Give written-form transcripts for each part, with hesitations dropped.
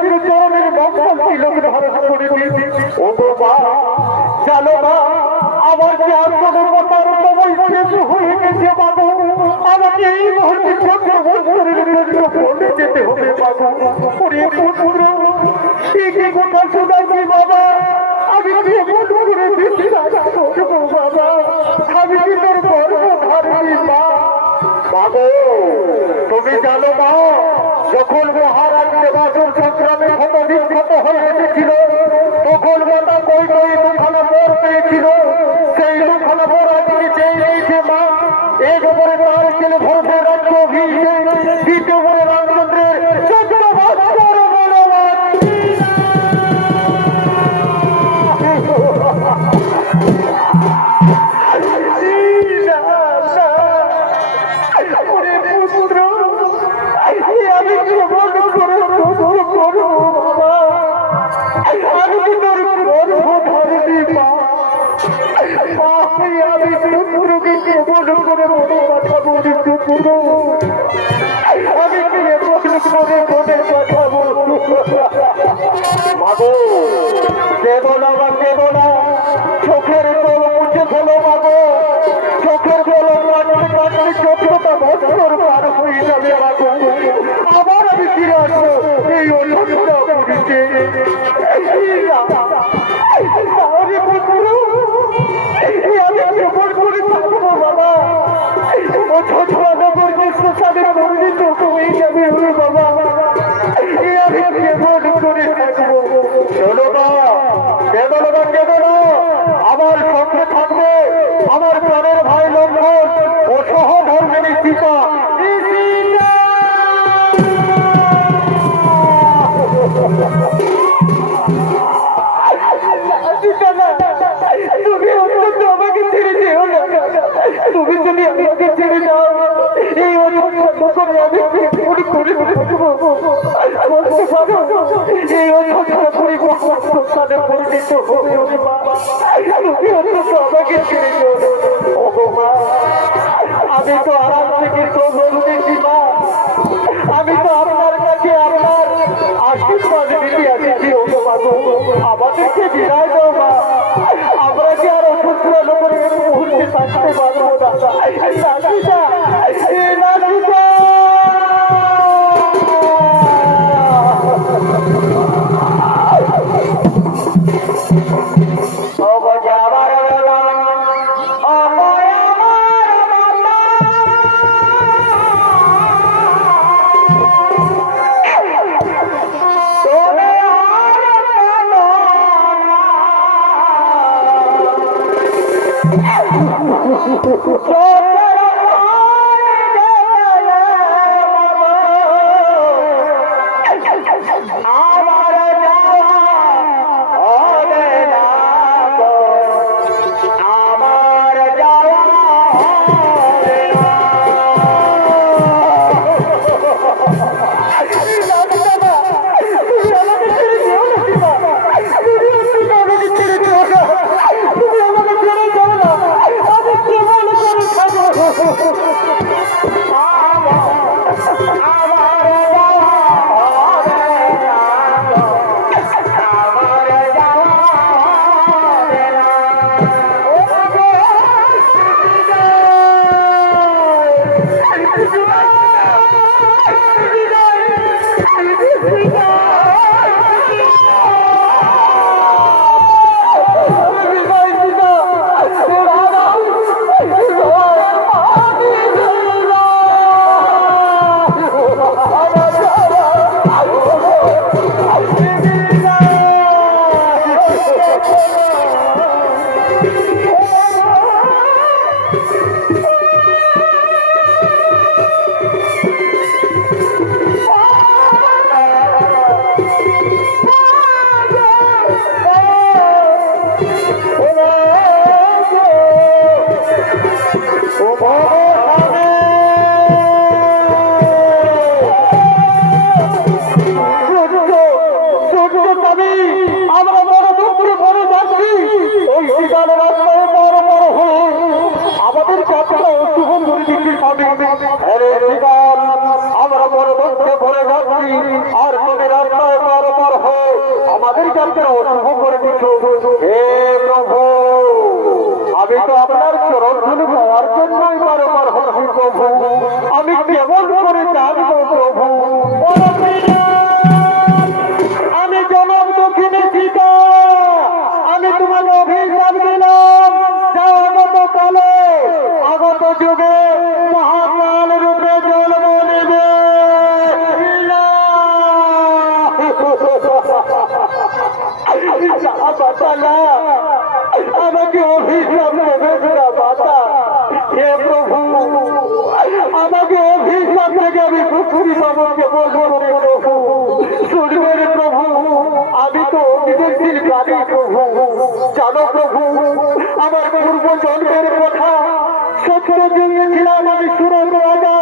বিষ্ণু চরণের মঙ্গল তিলক ধারণ করে দিয়েছি। ও বাবা জানো মা, আমার যে আত্মনের মতার সময় শেষ হয়ে গেছে বাবু। আমাকে এই মুহূর্তে চন্দ্রবন্ধরের জন্য বলে যেতে হবে বাবু। ওরে পুত্র, কি কথা শোনাচ্ছি বাবা, আমি কেমন করে বিশ্বাস করবো বাবা? আমি কি তোর গর্ভধারিণী মা? বাবু তুমি জানো মা, যখন মহারাজ দেবাসুর সংগ্রামে ক্ষত হয়ে এসেছিল, তখন মাতা কৈকেয়ী দুখানা বর পেয়েছিল। সেই দুখানা বর আজকে চেয়ে নিয়েছে মা। এক ওপরে তার ছেলে ভরতের রাজ্য অভিষেক, দ্বিতীয় ওপরে রামচন্দ্রের চন্দ্র ভাস্কর বলবান। চোখের জল মুছে ফেলো বাবু, চোখের জল চোখটা বছর পার হয়ে যাবে বাবু। আবার আমি ফিরে আসবো এই অন্যরা পুরীতে। আমার সঙ্গে থাকবে আমার প্রাণের ভাই লঙ্ঘন ও সহধর্মিনী সীতা। তুমি অন্তত আমাকে ছেড়ে যেও না। তুমি যদি আমাকে ছেড়ে যাও, এই অন্য করে আমি এই অন্য পরিবর্তনে পরিণত হবে। তুমি অন্তত আমাকে ছেড়ে যেও না। আমি তো আরাম থেকে প্রবল দেখি মা, আমি তো আপনার কাছে আপনার আশীর্বাদ নিতে আসিছি। আমাদেরকে বিদায় দাও মা, আমরা কি আর অসুস্থ করে মুহূর্তে থাকতে পারবো না? আমরা বড় দুঃখে ভরে যাচ্ছি, আর তুমি রাস্তায় আমাদের অশুভ করে দিচ্ছ। হে প্রভু, আমি তো আপনার চরণ ধুলি পাওয়ার জন্যই বারবার হচ্ছি প্রভু। আমি কেমন করে জানবো প্রভু? আমি জনম দক্ষিণে সীতা, আমি তোমাকে অভিশাপ দিলাম, যাও আগত কালে আগত যুগে মহাকাল রূপে জন্ম নেবে। আমাকে অভিশাপ দেবে না মাতা। হে প্রভু, আমাকে অভিশাপ থেকে আমি মুক্তি পাবো বলবো রে প্রভু। শুনবেন প্রভু, আমি তো বিদেশির গাড়ি প্রভু। জানো প্রভু, আমার পূর্ব জন্মের কথা সত্য যুগে ছিলাম আমি সুরত রাজা।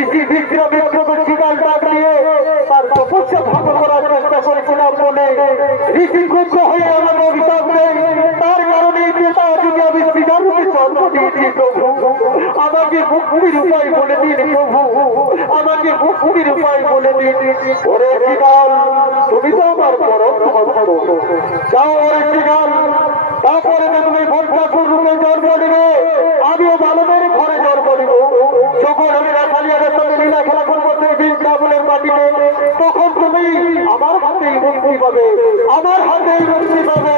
ঋষি বিক্রমিত্রকে শিকার ডাক দিয়ে তার তপস্যা ভঙ্গ করার চেষ্টা করেছিলাম বলে ঋষি ক্রুদ্ধ হয়ে আমার অভিশাপ নেই। তার কারণে পিতা যদি আমি শিকার রূপে জন্ম দিয়েছি প্রভু। আমাকে মুক্তির উপায় বলে দিন প্রভু, আমাকে মুক্তির উপায় বলে দিন। ওরে শিকাল, তুমি তো আমার পরম ভক্ত। যাও ওরে শিকাল, তারপরে তুমি ভোটঠাকুর রূপে জন্ম নেবে, আমিও বালকের ঘরে জন্ম নেব। যখন আমি রাখালিয়াদের সঙ্গে লীলা খেলা করবো সেই বৃন্দাবনের মাটিতে, তখন তুমি আমার হাতেই মুক্তি পাবে, আমার হাতেই মুক্তি পাবে।